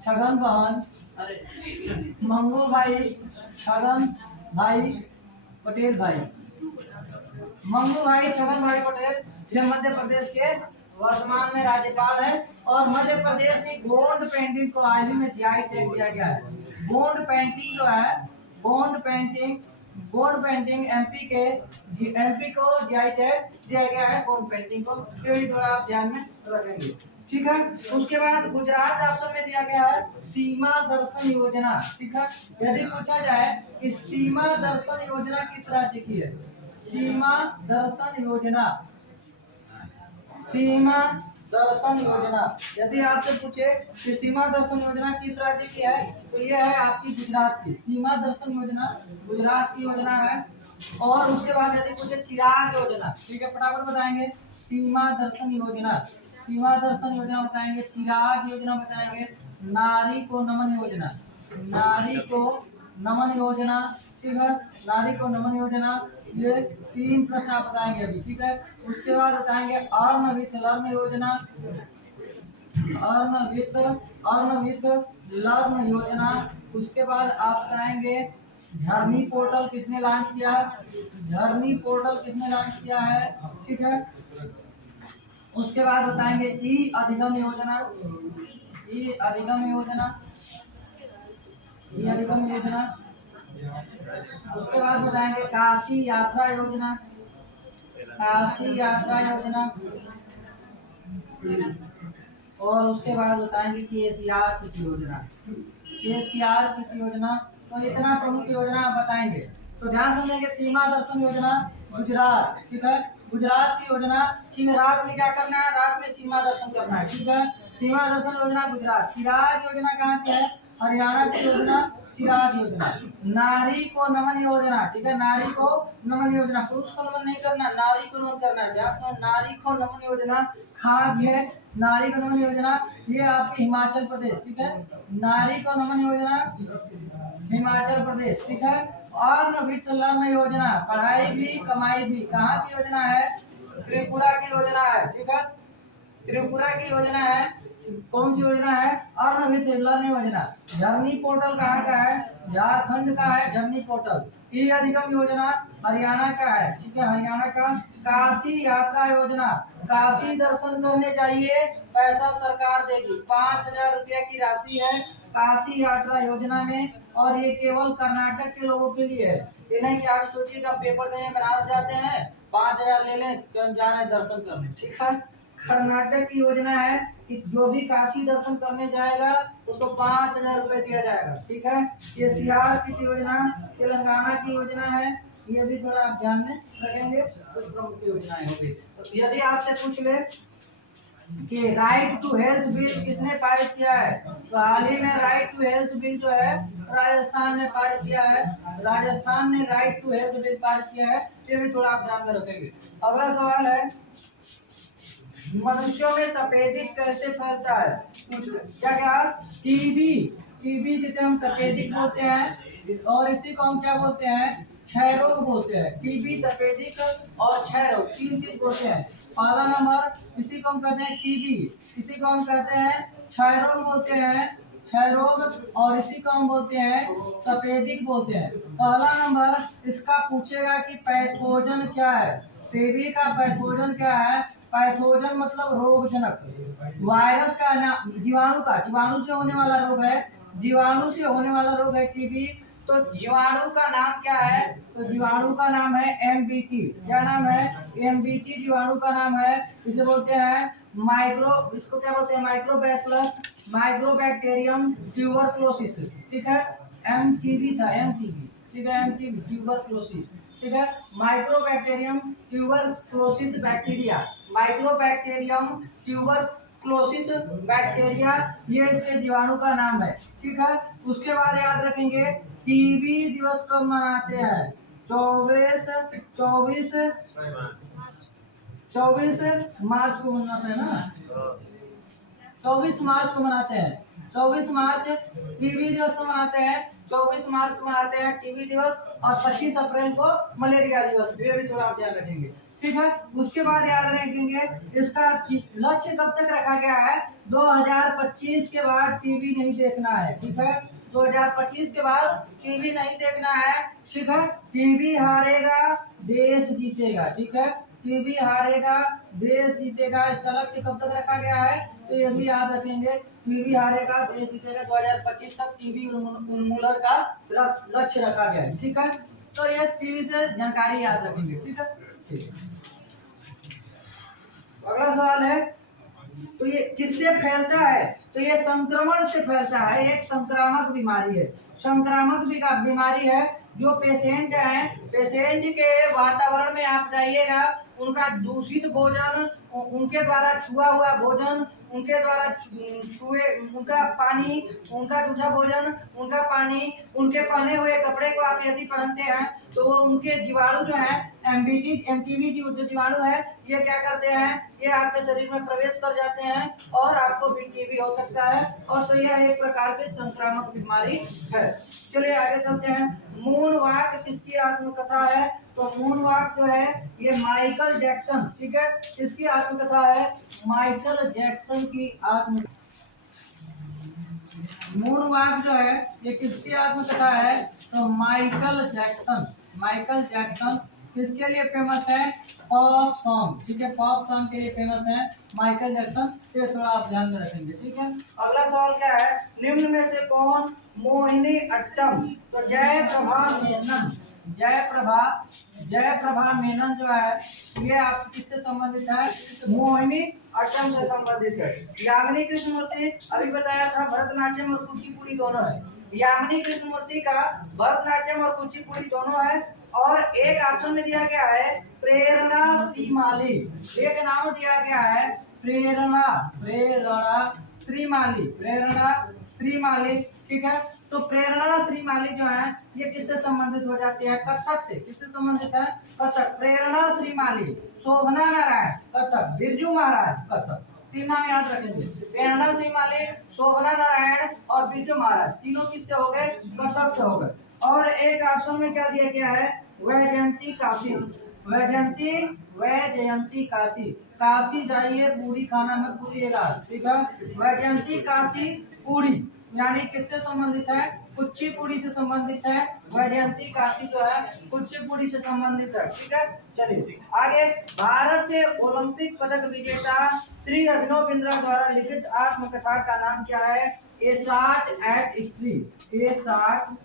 छगन भाई पटेल भाई। मंगू भाई छगन भाई पटेल, ये मध्य प्रदेश के वर्तमान में राज्यपाल है। और मध्य प्रदेश की गोंड पेंटिंग को हाल ही में जीआई टैग दिया गया है। गोंड पेंटिंग जो है, गोंड पेंटिंग एमपी को जीआई टैग दिया गया है। गोंड पेंटिंग को, ये भी थोड़ा आप ध्यान में रखेंगे। ठीक है, उसके बाद गुजरात ऑप्शन में दिया गया है सीमा दर्शन योजना। ठीक है, यदि पूछा जाए कि सीमा दर्शन योजना किस राज्य की है? सीमा दर्शन योजना, यदि आपसे पूछे कि सीमा दर्शन योजना किस राज्य की है, तो यह है आपकी गुजरात की। सीमा दर्शन योजना गुजरात की योजना है। और उसके बाद यदि पूछे चिराग योजना, ठीक है, फटाफट बताएंगे। सीमा दर्शन योजना बताएंगे, चिराग योजना बताएंगे, नारी को नमन योजना, नारी को नमन योजना, ठीक है, नारी को नमन योजना। ये 3 प्रश्न आप बताएंगे अभी, ठीक है। उसके बाद बताएंगे अर्न विथ लर्न योजना, अर्न विथ लर्न योजना। उसके बाद आप बताएंगे झरनी पोर्टल किसने लॉन्च किया, झरनी पोर्टल किसने लॉन्च किया है, ठीक है। उसके बाद बताएंगे ई अधिगम योजना, ई अधिगम योजना, ई अधिगम योजना। उसके बाद बताएंगे काशी यात्रा योजना, काशी यात्रा योजना। और उसके बाद बताएंगे केसीआर किट योजना, केसीआर किट योजना। तो इतना प्रमुख योजना आप बताएंगे। तो ध्यान समझेंगे, सीमा दर्शन योजना गुजरात, ठीक है, गुजरात की योजना, ठीक है। रात में क्या करना है, रात में सीमा दर्शन करना है, ठीक है। सीमा दर्शन योजना गुजरात। सिराज योजना कहाँ की है, हरियाणा की योजना, सिराज योजना। नारी को नमन योजना, ठीक है, नारी को नमन योजना। पुरुष को नमन नहीं करना, नारी को नमन करना है। ध्यान से, नारी को नमन योजना खाद्य है, नारी को नमन योजना, ये आपकी हिमाचल प्रदेश, ठीक है। नारी को नमन योजना हिमाचल प्रदेश, ठीक है। अर्न विथ लर्न योजना, पढ़ाई भी कमाई भी, कहाँ की योजना है, त्रिपुरा की योजना है, ठीक है, त्रिपुरा की योजना है। कौन सी योजना है, अर्न विथ लर्न योजना। झरनी पोर्टल कहाँ का है, झारखंड का है झरनी पोर्टल। ई अधिगम योजना हरियाणा का है, ठीक है, हरियाणा का। काशी यात्रा योजना, काशी दर्शन करने जाइए, पैसा सरकार देगी, 5,000 रुपया की राशि है काशी यात्रा योजना में। और ये केवल कर्नाटक के लोगों के लिए है, ये नहीं कि आप सोचिएगा पेपर देने बनारस जाते हैं 5,000 ले लें तो हम जा रहे हैं दर्शन करने, ठीक है। कर्नाटक की योजना है कि जो भी काशी दर्शन करने जाएगा उसको 5,000 रुपए दिया जाएगा, ठीक है। ये सीआर की योजना तेलंगाना की योजना है, ये भी थोड़ा आप ध्यान में रखेंगे, कुछ प्रमुख योजनाएं होगी। तो यदि आपसे पूछ ले कि राइट टू हेल्थ बिल किसने पारित किया है, तो हाल ही में राइट टू हेल्थ बिल जो है राजस्थान ने पारित किया है, राजस्थान ने राइट टू हेल्थ बिल पारित किया है, ये भी थोड़ा आप ध्यान में रखेंगे। अगला सवाल है, मनुष्यों में तपेदिक कैसे फैलता है, क्या क्या, टीबी, टीबी जिसे हम तपेदिक बोलते हैं, और इसी को हम क्या बोलते हैं, क्षय रोग बोलते हैं। टीबी, तपेदिक और क्षय रोग 3 चीज बोलते हैं। पहला नंबर, इसी को हम कहते हैं टीबी, इसी को हम कहते हैं क्षय रोग बोलते हैं, क्षय रोग, और इसी को हम बोलते हैं तपेदिक बोलते हैं। पहला नंबर इसका पूछेगा कि पैथोजन क्या है, टीबी का पैथोजन क्या है। पैथोजन मतलब रोगजनक, वायरस का नाम, जीवाणु का, जीवाणु से होने वाला रोग है, जीवाणु से होने वाला रोग है टीबी। तो जीवाणु का नाम क्या है, तो जीवाणु का नाम है एमबीटी। क्या नाम है, एमबीटी जीवाणु का नाम है। इसे बोलते हैं माइक्रो, इसको क्या बोलते हैं, माइक्रोबैसिलस माइक्रोबैक्टीरियम ट्यूबरक्लोसिस, ठीक है। एमटीबी था, एमटीबी, ठीक है, एमटीबी ट्यूबरक्लोसिस, ठीक है। Mycobacterium tuberculosis bacteria, mycobacterium tuberculosis bacteria, ये इसके जीवाणु का नाम है, ठीक है। उसके बाद याद रखेंगे टीबी दिवस कब मनाते हैं, 24 मार्च को मनाते हैं ना, 24 मार्च को मनाते हैं, 24 मार्च टीबी दिवस को मनाते हैं, 24 मार्च को मनाते हैं टीबी दिवस, और 25 अप्रैल को मलेरिया दिवस, ये भी थोड़ा आप ध्यान रखेंगे, ठीक है। उसके बाद याद रखेंगे इसका लक्ष्य कब तक रखा गया है, 2025 के बाद टीबी नहीं देखना है, ठीक है। 2025 के बाद टीबी नहीं देखना है, ठीक है। टीबी हारेगा देश जीतेगा, ठीक है, टीबी हारेगा देश जीतेगा, इसका लक्ष्य कब तक रखा गया है, तो ये भी याद रखेंगे, टीबी हारेगा देश जीतेगा, 2025 तक टीबी उन्मूलन का लक्ष्य रखा गया है, ठीक है। तो ये टीबी से जानकारी याद रखेंगे, ठीक है, ठीक है। अगला सवाल है, तो ये किससे फैलता है, तो ये संक्रमण से फैलता है, एक संक्रामक बीमारी है, संक्रामक बीमारी है। जो पेशेंट हैं, पेशेंट के वातावरण में आप जाइएगा, उनका दूषित भोजन, उनके द्वारा छुआ हुआ भोजन, उनके द्वारा छुए उनका पानी, उनका दूसरा भोजन, उनका पानी, उनके पहने हुए कपड़े को आप यदि पहनते हैं तो वो उनके जीवाणु जो है एमटीवी जो जीवाणु है ये क्या करते हैं, ये आपके शरीर में प्रवेश कर जाते हैं और आपको भी टीबी हो सकता है। और तो यह एक प्रकार की संक्रामक बीमारी है। चलिए आगे चलते हैं। मून वॉक किसकी आत्मकथा है? तो मून वॉक जो है ये माइकल जैक्सन, ठीक है, किसकी आत्मकथा है? माइकल जैक्सन की आत्म मून वॉक जो है ये किसकी आत्मकथा है? तो माइकल जैक्सन। माइकल जैक्सन किसके लिए फेमस है? पॉप सॉन्ग, ठीक है, पॉप सॉन्ग के लिए फेमस है माइकल जैक्सन। ये थोड़ा आप ध्यान में रखेंगे, ठीक है। अगला सवाल क्या है? निम्न में से कौन मोहिनी अट्टम? तो जयप्रभा मेनन। जयप्रभा मेनन जो है ये आप किससे संबंधित है? मोहिनी अट्टम से संबंधित है। यामिनी कृष्णमूर्ति अभी बताया था भरतनाट्यम और कुचिपुड़ी दोनों है। यामिनी कृष्णमूर्ति का भरतनाट्यम और कुचिपुड़ी दोनों है। और एक ऑप्शन में दिया गया है प्रेरणा श्रीमाली। एक नाम दिया गया है प्रेरणा श्रीमाली, ठीक है। तो प्रेरणा श्रीमाली जो है ये किससे संबंधित हो जाती है? कथक से। किससे संबंधित है? कथक। प्रेरणा श्रीमाली, शोभना नारायण कथक, बिरजू महाराज कथक। तीन नाम याद रखेंगे, प्रेरणा श्रीमाली, शोभना नारायण और बिरजू महाराज। तीनों किससे हो गए? कथक से हो गए। और एक ऑप्शन में क्या दिया गया है? वैजयंती काशी। वैजयंती काशी। काशी जाइए, पूरी खाना मत भूलिएगा, ठीक है। वैजयंती काशी पूरी यानी किससे संबंधित है? कुचिपुड़ी से संबंधित है। वैजयंती काशी जो है कुचिपुड़ी से संबंधित है, ठीक है। चलिए आगे। भारत के ओलंपिक पदक विजेता श्री अभिनव बिंद्रा द्वारा लिखित आत्मकथा का नाम क्या है? A shot at history. A shot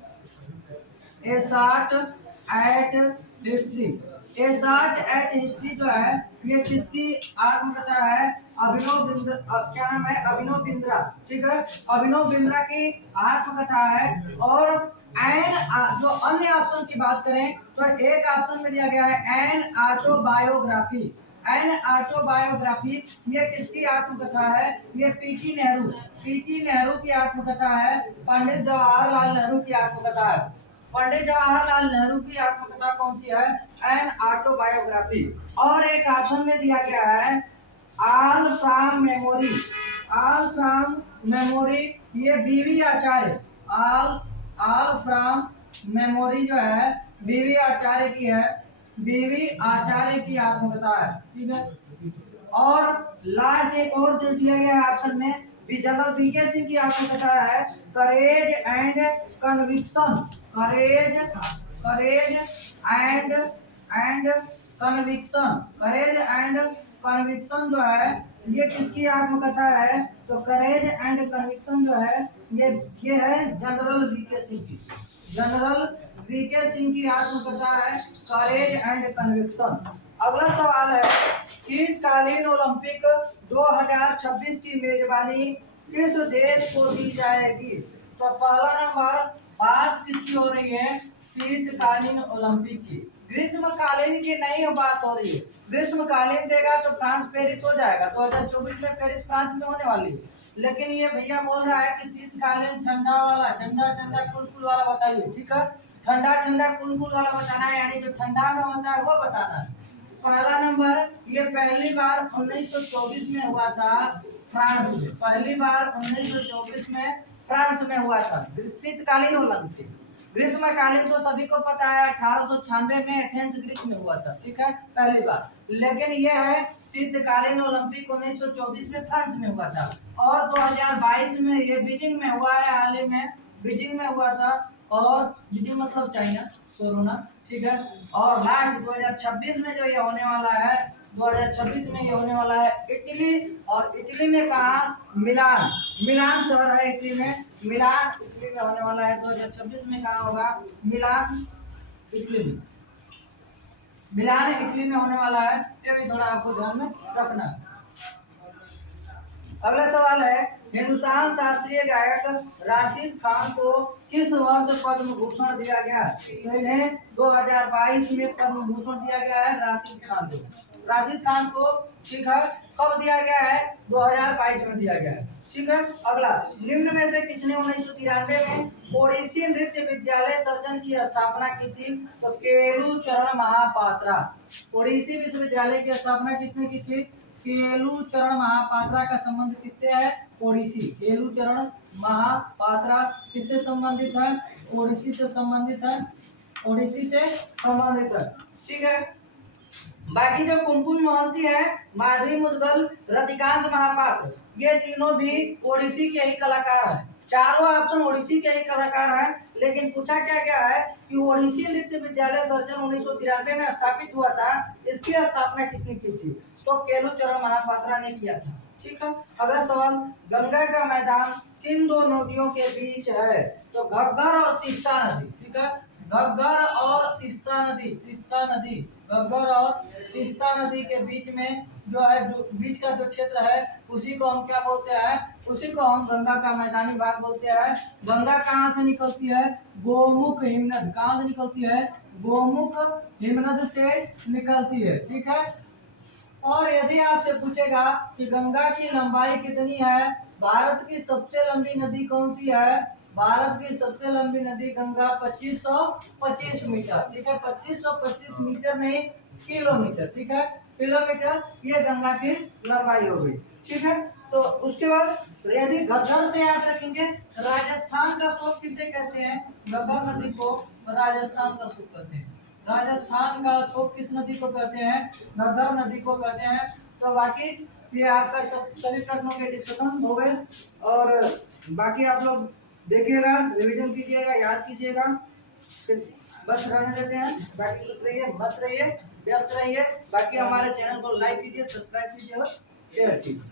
at history जो है ये किसकी आत्मकथा है? अभिनव बिंद्रा। क्या नाम है? अभिनव बिंद्रा, ठीक है। अभिनव बिंद्रा की आत्मकथा है। और एन जो अन्य ऑप्शन की बात करें तो एक ऑप्शन में दिया गया है एन ऑटोबायोग्राफी। ये किसकी आत्मकथा है? ये पीटी नेहरू की आत्मकथा है। पंडित जवाहरलाल नेहरू की आत्मकथा है। पंडित जवाहरलाल नेहरू की आत्मकथा कौन सी है? An autobiography. और एक ऑप्शन में दिया गया है ऑल फ्रॉम मेमोरी, ये बीवी आचार्य। ऑल फ्रॉम मेमोरी जो है बीवी आचार्य की है। बीवी आचार्य की आत्मकथा है, ठीक है। और लास्ट एक और जो दिया गया है ऑप्शन में जनरल वीके सिंह की आत्मकथा है courage and conviction. Courage and conviction जो है ये किसकी आत्मकथा है? तो करेज एंड कन्विक्शन जो है ये है जनरल वीके सिंह की आत्मकथा है करेज एंड कन्विक्शन। अगला सवाल है शीतकालीन ओलंपिक 2026 की मेजबानी किस देश को दी जाएगी? तो पहला नंबर बात किसकी हो रही है? शीतकालीन ओलंपिक की। ग्रीष्मकालीन की नहीं बात हो रही है। ग्रीष्मकालीन देगा तो फ्रांस पेरिस हो जाएगा। 2024 में पेरिस फ्रांस में होने वाली है। लेकिन ये भैया बोल रहा है कि शीतकालीन ठंडा वाला, ठंडा कुल वाला बताइए, ठीक है। ठंडा कुल वाला बताना है, यानी जो ठंडा में होता है वो बताना है। पहला नंबर ये पहली बार 1924 में हुआ था फ्रांस में। पहली बार 1924 में फ्रांस में हुआ था शीतकालीन ओलंपिक। ग्रीष्मकालीन तो सभी को पता है 1896 में एथेंस ग्रीस में हुआ था, ठीक है, पहली बार। लेकिन ये है शीतकालीन ओलंपिक 1924 में फ्रांस में हुआ था। और 2022 में ये बीजिंग में हुआ है। हाल ही में बीजिंग में हुआ था। और बीजिंग मतलब चाइना, कोरोना, ठीक है। और लास्ट 2026 में जो ये होने वाला है, 2026 में ये होने वाला है इटली। और इटली में कहा? मिलान शहर है इटली में। मिलान इटली में होने वाला है 2026 में। कहा होगा? मिलान इटली में होने वाला है। ये भी थोड़ा आपको ध्यान में रखना है। अगला सवाल है हिंदुस्तान शास्त्रीय गायक राशिद खान को किस वर्ष पद्म भूषण दिया गया? तो इन्हें 2022 में पद्म भूषण दिया गया है राशिद खान को, ठीक है। कब दिया गया है? 2022 में दिया गया है, ठीक है। अगला, निम्न में से किसने 1993 में ओडिसी नृत्य विद्यालय सर्जन की स्थापना की थी? तो केलुचरण महापात्रा। ओडिसी विश्वविद्यालय की स्थापना किसने की थी? केलुचरण महापात्रा। का संबंध किससे है? ओडिसी। केलुचरण महापात्रा किससे संबंधित है? ओडिसी से संबंधित है। ओडिसी से संबंधित है, ठीक है। बाकी जो कुमकुम मोहंती है, माधवी मुदगल, रतिकांत महापात्र, ये तीनों भी ओडिसी के ही कलाकार हैं। चारों ऑप्शन ओडिसी के ही कलाकार हैं। लेकिन पूछा क्या क्या है कि ओडिसी नृत्य विद्यालय सर्जन 1993 में स्थापित हुआ था, इसकी स्थापना किसने की थी? तो केलुचरण महापात्रा ने किया था, ठीक है। अगला सवाल, गंगा का मैदान किन दो नदियों के बीच है? तो घग्गर और तीस्ता नदी, ठीक है। घग्गर और तीस्ता नदी, तीस्ता नदी, घग्गर और तीस्ता नदी के बीच में जो है, जो बीच का जो क्षेत्र है, उसी को हम क्या बोलते हैं? उसी को हम गंगा का मैदानी भाग बोलते हैं। गंगा कहाँ से निकलती है? गोमुख हिमनद। कहाँ से निकलती है? गोमुख हिमनद से निकलती है, ठीक है। और यदि आपसे पूछेगा कि गंगा की लंबाई कितनी है, भारत की सबसे लंबी नदी कौन सी है? भारत की सबसे लंबी नदी गंगा 2525 मीटर, ठीक है। 2525 मीटर नहीं, किलोमीटर, ठीक है। किलोमीटर, ये गंगा की लंबाई हो गई, ठीक है। तो उसके बाद यदि घग्गर से याद रखेंगे, राजस्थान का शोक किसे कहते हैं? घग्गर नदी को राजस्थान का शोक कहते हैं। राजस्थान का शोक किस नदी को कहते हैं? घग्गर नदी को कहते हैं। तो बाकी ये आपका सभी प्रश्नों के डिस्कशन हो गए, और बाकी आप लोग देखिएगा, रिवीजन कीजिएगा, याद कीजिएगा, बस रहने देते हैं। बाकी खुश रहिए, मस्त रहिए, व्यस्त रहिए। बाकी हमारे चैनल को लाइक कीजिए, सब्सक्राइब कीजिए और शेयर कीजिए।